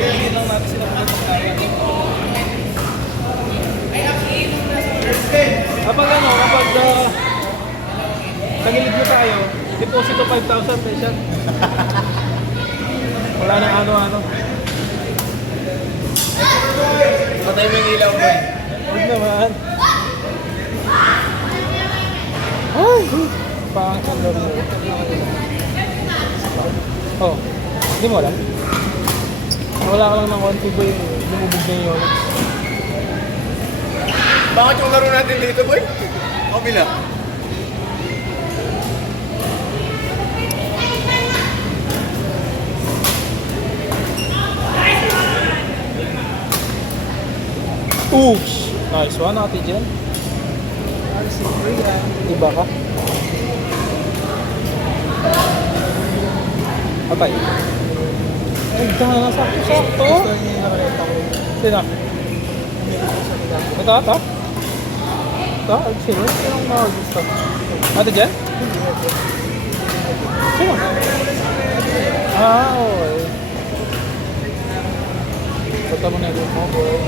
Bigyan lang natin sila ng pagkain. Kapag tangilid mo tayo, deposito 5,000 pesos. Wala nang ano-ano. Patay mo yung ilaw, boy. Huwag naman. Ay! Pangkat daw mo. Oh, hindi mo alam? Wala ka lang ng 1-2 boy, lumubog na yun. Bakit yung laro natin dito, boy? O bila? Oops! Nice one, Ate Jen. Iba ka? Patay. Ay, dahil sakto-sakto. Sino? Ito? Ito? Sino? Sino ang gusto? Ate Jen? Sino? Ah, okay. Bata mo na yung mo, boy.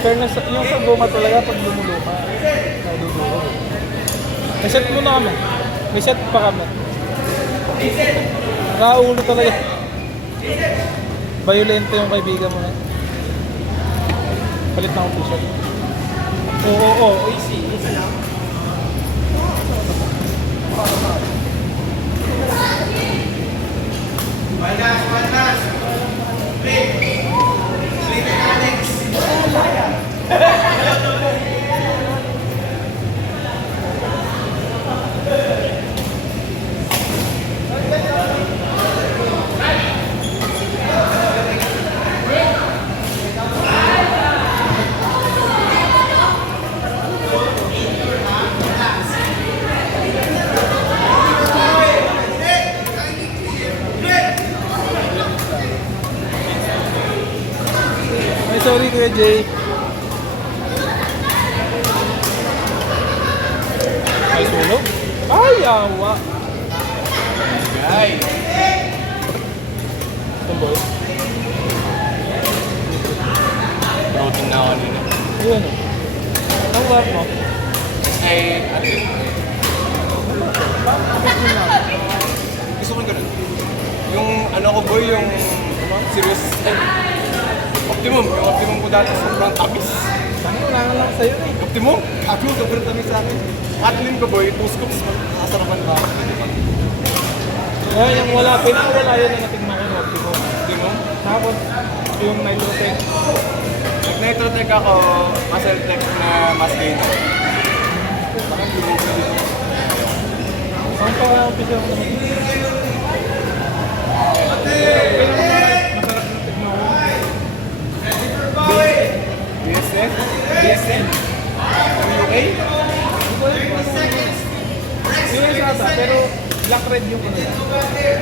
Fairness, yung sa goma talaga pag lumuluma, nadudulo. Reset muna kami. Reset pa kami. Nakaulo talaga. Violento yung kaibigan mo na. Palit na akong t-shirt. Oo. Easy lang. Manas. Sleep mechanics. Sorry Kuya Jay. Ay, sunog? Ay, awa. Ay! Tumboy. Protein na ako nila. Ayun o. Ang work mo? Ay, ano yun? Gusto ko ganun. Yung ano ko, boy, yung serious Optimum. Yung Optimum ko dati sobrang tamis. Saan wala na lang sa'yo eh. Optimum? Kato, sobrang tamis sa akin. Katlin ko, boy, 2 scoops, masasarapan ba? Kaya yung pinakawala yun na natignan ko, Optimum. Optimum? Tapos, yung Nitrotech. Nag-Nitrotech ako, muscle tech na mas gain. Parang bilog na dito. Saan pa umpisa mo naman? BSN? BSN? WA? Yung isa ata, pero black red yung ano yan.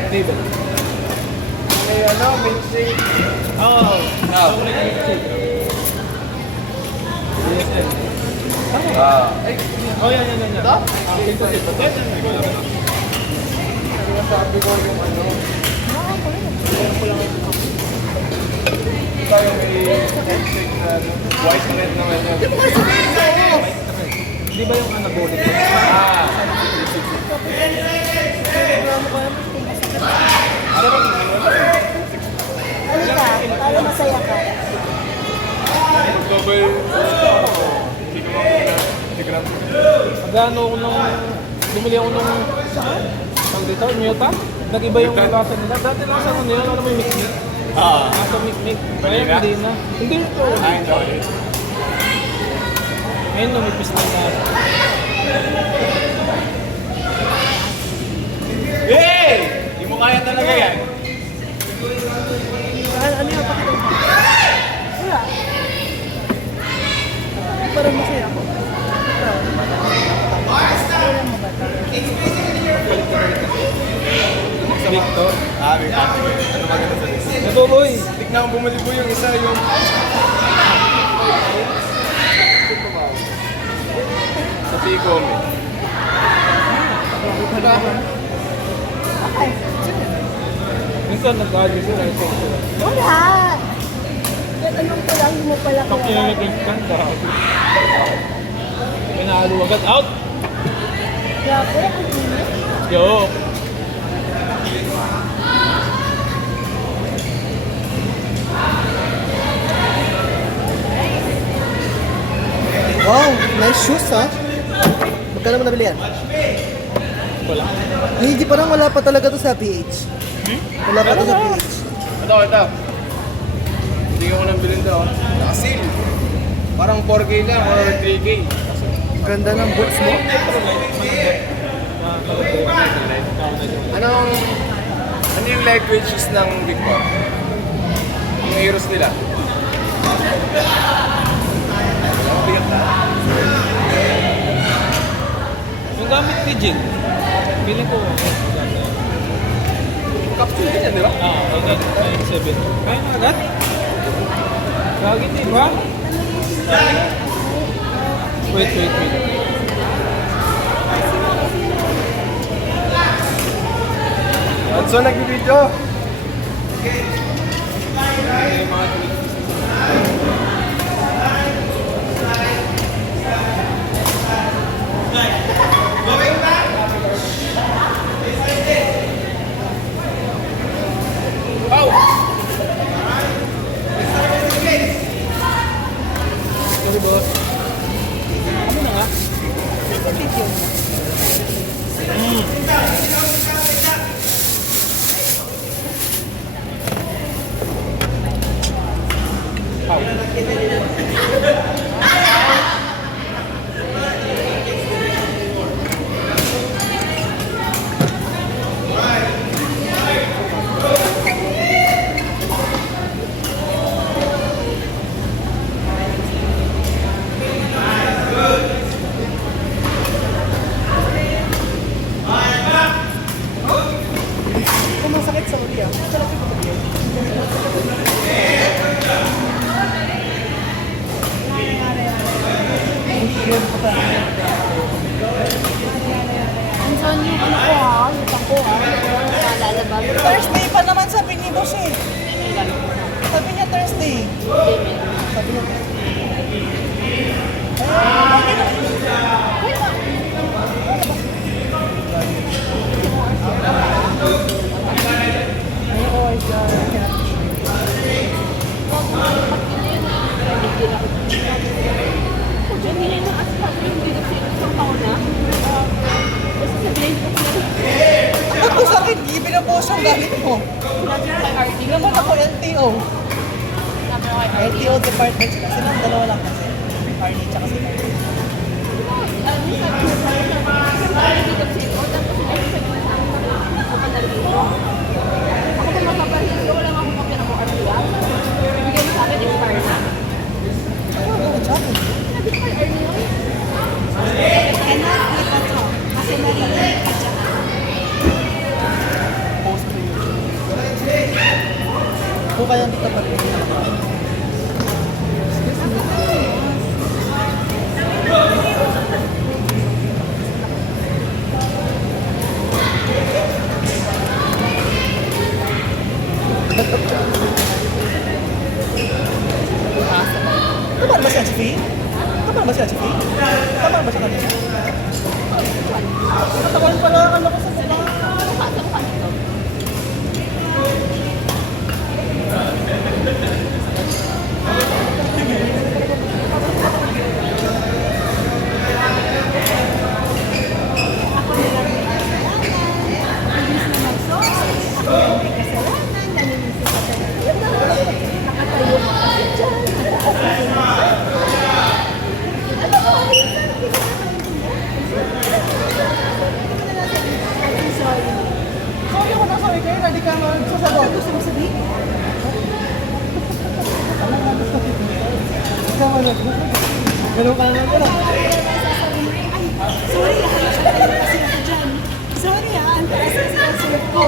Table. May ano, milkshake. Oo. Ah. BSN. Ah. Oh, yan. Ito? Ito. Sabi ko yung ano. Ito yung may milkshake na white red naman yun. Di ba yung anabolic? Ah. Ano ka? Para masaya ka. Double. Hindi ko makuna. Hindi ko lang. Magano ako bumili ako nung, ang dito, Nyota. Nag-iba yung lasa nila. Dati lasa ko nila, ano mo yung mix-mix? Ah. Nasa mix-mix. Mali Kaya na? hindi na. Hindi ito. Ah, enjoy. Ngayon, lumipis na na. Hey! Hindi mo kaya talaga yan. Ano yung pakita mo? Wala. Parang masaya ako. Kailan mo ba ito? Sa Victor. Ah, may ate. Ano maganda sa list? Ito, boy. Tignan ko bumalik po yung isa, yung... Sa Ticom eh. Ay, Minsan nag-argue sila, ito sila. wala. Anong ko lang, hindi mo pala Pag kilala. kinilig ka, pinalo agad. Out! Grabe, ang init. Yo! Wow, nice shoes ha. Magkano mo nabili yan? Wala. Hindi parang wala pa talaga to sa PH. Wala pa to sa PH. Ito. Hindi ko nang bilhin daw. Nakasil. Parang 4K lang or 3K. Ganda ng boots mo. Anong... Ano yung lightweight shoes ng Big Four? Yung Heroes nila? Ang bigat na. Yung gamit ni Jin, feeling ko, Capsule din yan, di ba? agad, 9-7. Kaya na agad? Gagin din ba? Wait. At so nag-video. Sorry boss. Ano na nga? Kung masakit sa uli ah. Masarap yung uli. Andiyan yung ano ko ha, yung tako ha. Naalala ba? Thursday pa naman sabi ni boss eh. Sabi niya Thursday. Sabi niya Ba't ko sakit? Ibinapost yung gamit mo. Hindi naman ako LTO. LTO department sila. Silang dalawa lang kasi. Arnie tsaka si Marnie. Ano ba sa akin? Kung kaya hindi ka pa rin. Tama ba si HV? Tama ba si HV? Tama ba si kanina? Katawan pala ang ano ko sa sila. Sorry ko na sorry kayo, hindi ka magsasagot. Gusto mo sabihin? Ganun ka naman pala. Sorry ha, kasi ako dyan. Sorry ha, ang taas kasi ang sulat ko.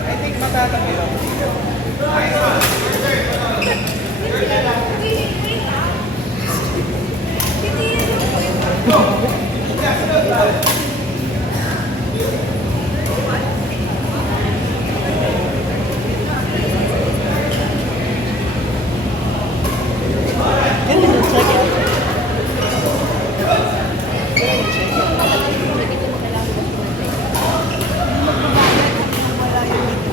I think matatabi lang. Can you check it? Can you check it? Wala yung dito.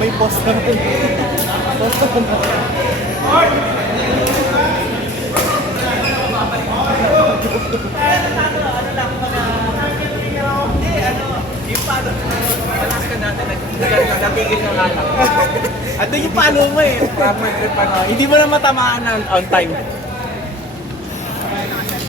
May post naman. Post naman. Yung paano, palas ka natin, natigil ka nga lang. At yung paano mo eh, proper grip, hindi mo na matamaan on time.